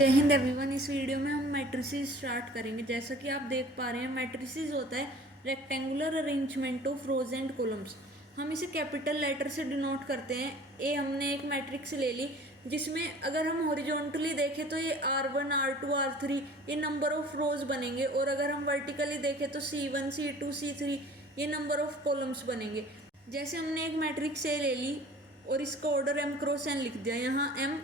जय हिंद एवरीवन। इस वीडियो में हम मैट्रिसेस स्टार्ट करेंगे। जैसा कि आप देख पा रहे हैं, मैट्रिसेस होता है rectangular arrangement of rows and columns. हम इसे कैपिटल लेटर से डिनोट करते हैं। ए हमने एक मैट्रिक्स ले ली जिसमें अगर हम हॉरिजॉन्टली देखें तो ये R1 R2 R3 ये नंबर ऑफ रोज बनेंगे, और अगर हम वर्टिकली देखें तो C1 C2 C3 ये नंबर ऑफ कॉलम्स बनेंगे। जैसे हमने एक मैट्रिक्स ए ले ली और इसका ऑर्डर m क्रॉस n लिख दिया। यहाँ m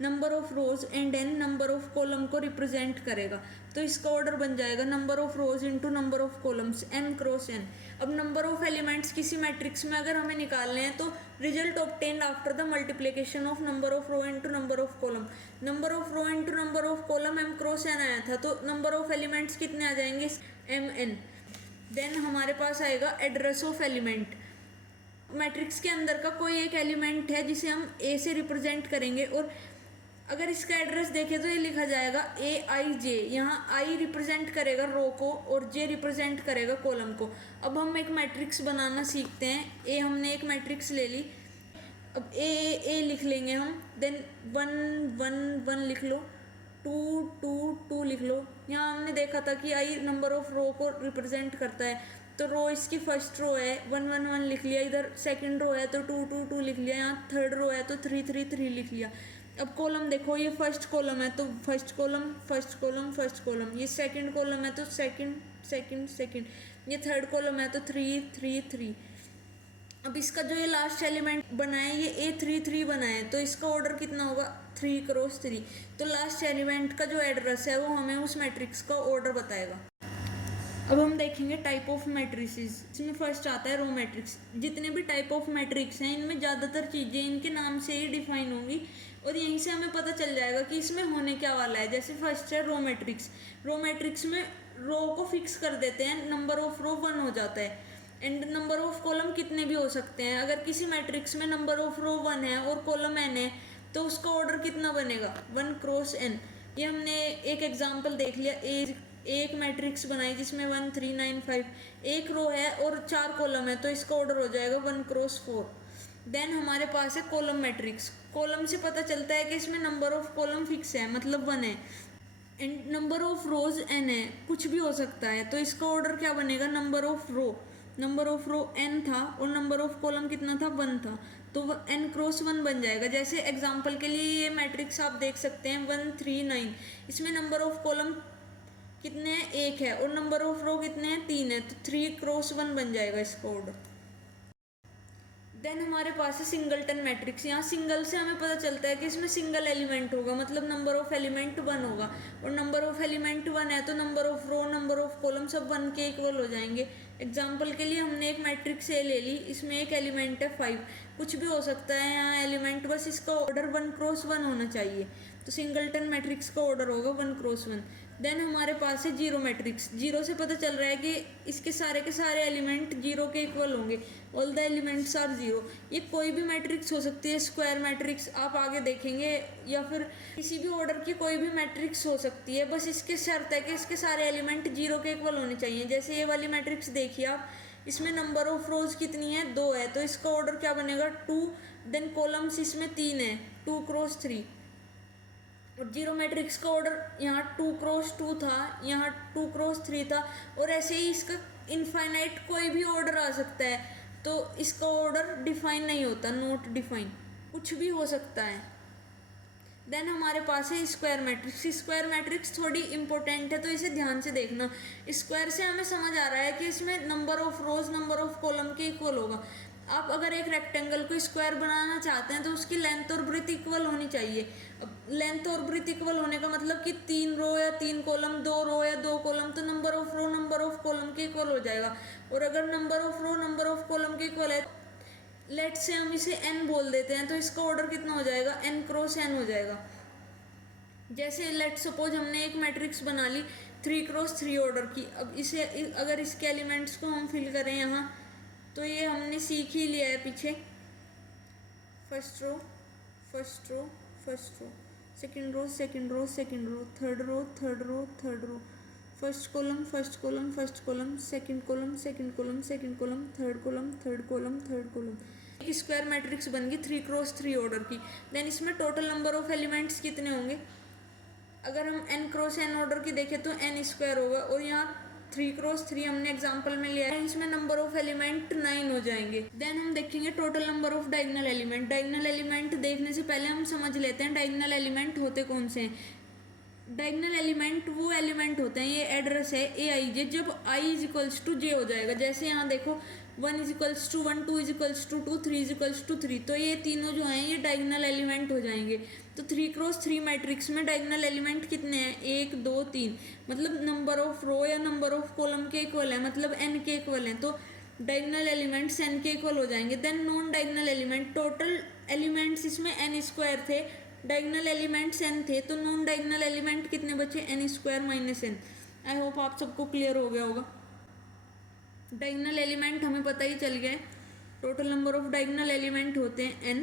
number of rows and n number of column को रिप्रेजेंट करेगा, तो इसका ऑर्डर बन जाएगा number of rows into number of columns m cross n। अब नंबर ऑफ एलिमेंट्स किसी मैट्रिक्स में अगर हमें निकालने हैं तो result obtained after the multiplication of number of row into number of column. Number of row into number of column m cross n आया था, तो नंबर ऑफ एलिमेंट्स कितने आ जाएंगे mn। देन हमारे पास आएगा एड्रेस ऑफ एलिमेंट। मैट्रिक्स के अंदर का कोई एक एलिमेंट है जिसे हम ए से रिप्रेजेंट करेंगे, और अगर इसका एड्रेस देखें तो ये लिखा जाएगा AIJ। यहाँ आई रिप्रेजेंट करेगा रो को और जे रिप्रेजेंट करेगा कॉलम को। अब हम एक मैट्रिक्स बनाना सीखते हैं। ए हमने एक मैट्रिक्स ले ली, अब ए लिख लेंगे हम। देन 1 1 1 लिख लो, 2 2 2 लिख लो। यहाँ हमने देखा था कि आई नंबर ऑफ रो को रिप्रेजेंट करता है, तो रो इसकी फर्स्ट रो है 1 1 1 लिख लिया। इधर सेकंड रो है तो 2 2 2 लिख लिया। यहाँ थर्ड रो है तो 3 3 3 लिख लिया। अब कॉलम देखो, ये फर्स्ट कॉलम है तो first column first column first column, ये सेकंड कॉलम है तो सेकंड सेकंड सेकंड, ये थर्ड कॉलम है तो 3 3 3। अब इसका जो ये लास्ट एलिमेंट बना है ये A33 बना है, तो इसका ऑर्डर कितना होगा 3 क्रॉस 3। तो लास्ट एलिमेंट का जो एड्रेस है वो हमें उस मैट्रिक्स का ऑर्डर बताएगा। अब हम देखेंगे टाइप ऑफ मैट्रिसेस। इसमें फर्स्ट आता है रो मैट्रिक्स। जितने भी टाइप ऑफ मैट्रिक्स हैं इनमें ज़्यादातर चीज़ें इनके नाम से ही डिफाइन होंगी, और यहीं से हमें पता चल जाएगा कि इसमें होने क्या वाला है। जैसे फर्स्ट है रो मैट्रिक्स। रो मैट्रिक्स में रो को फिक्स कर देते हैं, नंबर ऑफ रो 1 हो जाता है, एंड नंबर ऑफ कॉलम कितने भी हो सकते हैं। अगर किसी मैट्रिक्स में नंबर ऑफ रो 1 है और कॉलम n है तो उसका ऑर्डर कितना बनेगा 1 क्रॉस n। ये हमने एक एग्जाम्पल देख लिया। एक मैट्रिक्स बनाई जिसमें 1 3 9 5 एक रो है और 4 कॉलम है, तो इसका ऑर्डर हो जाएगा 1 क्रॉस 4। देन हमारे पास है कॉलम मैट्रिक्स। कॉलम से पता चलता है कि इसमें नंबर ऑफ कॉलम फिक्स है, मतलब 1 है, and number of rose n है, कुछ भी हो सकता है, तो इसका ऑर्डर क्या बनेगा number of row. Number of row n था और नंबर ऑफ कॉलम कितना था 1 था, तो n क्रॉस 1 बन जाएगा। जैसे एग्जांपल के लिए ये मैट्रिक्स आप देख सकते हैं 1 3 9। इसमें नंबर ऑफ कॉलम कितने हैं 1 है, और नंबर ऑफ रो कितने हैं 3 है, तो 3 क्रॉस 1 बन जाएगा इसका ऑर्डर। देन हमारे पास है सिंगलटन मैट्रिक्स। यहाँ सिंगल से हमें पता चलता है कि इसमें सिंगल एलिमेंट होगा, मतलब नंबर ऑफ एलिमेंट 1 होगा, और नंबर ऑफ एलिमेंट 1 है तो number of row number of column सब 1 के इक्वल हो जाएंगे। एग्जाम्पल के लिए हमने एक मैट्रिक्स ए ले ली, इसमें एक एलिमेंट है 5, कुछ भी हो सकता है यहाँ एलिमेंट, बस इसका ऑर्डर 1 क्रॉस 1 होना चाहिए, तो सिंगलटन मैट्रिक्स का ऑर्डर होगा 1 क्रॉस 1। देन हमारे पास है जीरो मैट्रिक्स। जीरो से पता चल रहा है कि इसके सारे के सारे एलिमेंट जीरो के इक्वल होंगे, all the elements are zero. ये कोई भी मैट्रिक्स हो सकती है, स्क्वायर मैट्रिक्स आप आगे देखेंगे, या फिर किसी भी ऑर्डर की कोई भी मैट्रिक्स हो सकती है, बस इसके शर्त है कि इसके सारे एलिमेंट जीरो के इक्वल होने चाहिए। जैसे ये वाली मैट्रिक्स देखिए आप, इसमें नंबर ऑफ रोज कितनी है 2 है, तो इसका ऑर्डर क्या बनेगा 2। देन कॉलम्स इसमें 3 है, 2 क्रॉस 3। और जीरो मैट्रिक्स का ऑर्डर यहाँ 2 क्रॉस 2 था, यहाँ 2 क्रॉस 3 था, और ऐसे ही इसका इनफाइनाइट कोई भी ऑर्डर आ सकता है, तो इसका ऑर्डर डिफाइन नहीं होता, नॉट डिफाइन, कुछ भी हो सकता है। देन हमारे पास है स्क्वायर मैट्रिक्स। स्क्वायर मैट्रिक्स थोड़ी इंपॉर्टेंट है, तो इसे ध्यान से देखना। स्क्वायर से हमें समझ आ रहा है कि इसमें number of rose number of column के इक्वल होगा। आप अगर एक रेक्टेंगल को स्क्वायर बनाना चाहते हैं तो उसकी लेंथ और ब्रेथ इक्वल होनी चाहिए। अब लेंथ और ब्रेथ इक्वल होने का मतलब कि 3 रो या 3 कॉलम, 2 रो या 2 कॉलम, तो number of row number of column के इक्वल हो जाएगा। और अगर number of row number of column के इक्वल है, लेट से हम इसे n बोल देते हैं, तो इसका ऑर्डर कितना हो जाएगा n क्रॉस n हो जाएगा। जैसे लेट सपोज हमने एक मैट्रिक्स बना ली 3 क्रॉस 3 ऑर्डर की। अब इसे अगर इसके एलिमेंट्स को हम फिल करें यहाँ, तो ये हमने सीख ही लिया है पीछे। First row first row first row, second row second row second row, third row third row third row, first column first column first column, second column second column second column, third column third column third column. एक square matrix बन गई 3 cross 3 order की। Then इसमें total number of elements कितने होंगे अगर हम n cross n order की देखें तो n स्क्वायर होगा, और यहाँ 3 क्रॉस 3 हमने एग्जांपल में लिया है, इसमें नंबर ऑफ एलिमेंट 9 हो जाएंगे। देन हम देखेंगे total number of diagonal element. Diagonal element देखने से पहले हम समझ लेते हैं डायगोनल एलिमेंट होते कौन से हैं। डायगोनल एलिमेंट वो एलिमेंट होते हैं, ये एड्रेस है ए आई जे, जब i is equals to j हो जाएगा। जैसे यहाँ देखो 1 is equals to 1, 2 is equals to 2, 3 is equals to 3, तो ये तीनों जो हैं ये डायगोनल एलिमेंट हो जाएंगे। तो 3 क्रॉस 3 मैट्रिक्स में डायगोनल एलिमेंट कितने हैं, 1 2 3, मतलब नंबर ऑफ रो या नंबर ऑफ कॉलम के इक्वल है, मतलब n के इक्वल है, तो डायगोनल एलिमेंट्स n के इक्वल हो जाएंगे। Then non diagonal element, total elements इसमें n स्क्वायर थे, डायगोनल एलिमेंट्स n थे, तो नॉन डायगोनल एलिमेंट कितने बचे, n square minus n। I hope आप सबको क्लियर हो गया होगा। डायगोनल एलिमेंट हमें पता ही चल गया है, total number of diagonal element होते हैं n।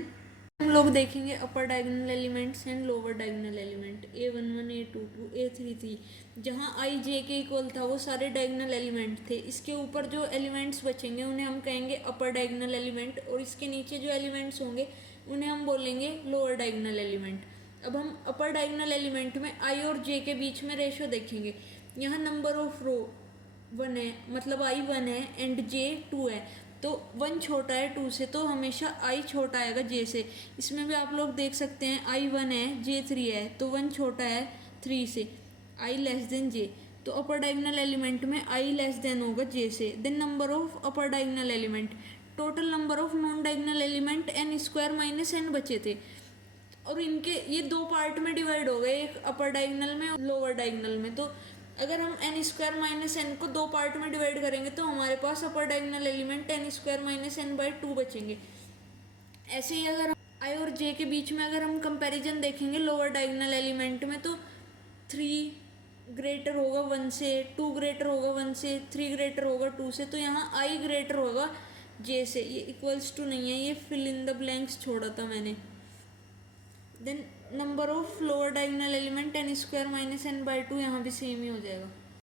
हम लोग देखेंगे upper diagonal elements and lower diagonal element, a11 a22 a33। जहाँ i j के इक्वल था वो सारे डायगोनल एलिमेंट थे। इसके ऊपर जो एलिमेंट्स बचेंगे उन्हें हम कहेंगे अपर डायगोनल एलिमेंट, और इसके नीचे जो एलिमेंट्स होंगे उन्हें हम बोलेंगे लोअर डायगोनल एलिमेंट। अब हम अपर डायगोनल एलिमेंट में i और j के बीच में रेशो देखेंगे। यहाँ नंबर ऑफ रो 1 है, मतलब i 1 है एंड j 2 है, तो 1 छोटा है 2 से, तो हमेशा i छोटा आएगा j से। इसमें भी आप लोग देख सकते हैं i 1 है j 3 है, तो 1 छोटा है 3 से, i लेस देन j, तो अपर डायगोनल एलिमेंट में i लेस देन होगा j से। Then number of upper diagonal element, total number of non diagonal element n square minus n बचे थे, और इनके ये दो पार्ट में डिवाइड हो गए, एक अपर डायगोनल में और लोअर डायगोनल में। तो अगर हम n स्क्वायर माइनस n को दो पार्ट में डिवाइड करेंगे तो हमारे पास upper diagonal element n square minus n by 2 बचेंगे। ऐसे ही अगर i और j के बीच में अगर हम कंपैरिजन देखेंगे लोअर डायगोनल एलिमेंट में, तो 3 ग्रेटर होगा 1 से, 2 ग्रेटर होगा 1 से, 3 ग्रेटर होगा 2 से, तो यहाँ i ग्रेटर होगा j से। ये इक्वल्स टू नहीं है, ये फिल इन द ब्लैंक्स छोड़ा था मैंने। Then number of lower diagonal element n square minus n by 2, यहाँ भी सेम ही हो जाएगा।